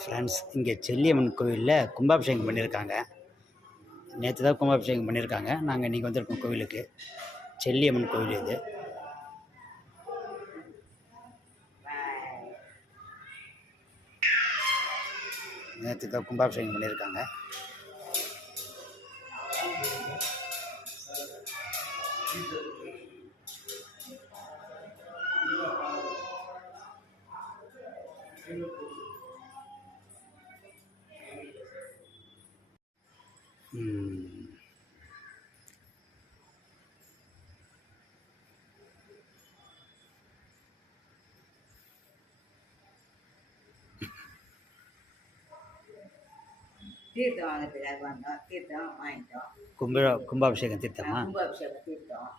Friends, இங்கே செல்லியம்மன் கோவிலில் கும்பாபிஷேகம் பண்ணியிருக்காங்க. நேற்று தான் கும்பாபிஷேகம் பண்ணியிருக்காங்க. நாங்கள் இன்றைக்கி வந்திருக்கோம் கோவிலுக்கு. செல்லியம்மன் கோவில் இது. நேற்று தான் கும்பாபிஷேகம் பண்ணியிருக்காங்க. தீர்த்தம் வாங்கிறதுக்காக வந்தோம். தீர்த்தம் வாங்கிட்டோம். கும்பாபிஷேகம் தீர்த்தமா? கும்பாபிஷேகம் தீர்த்தம்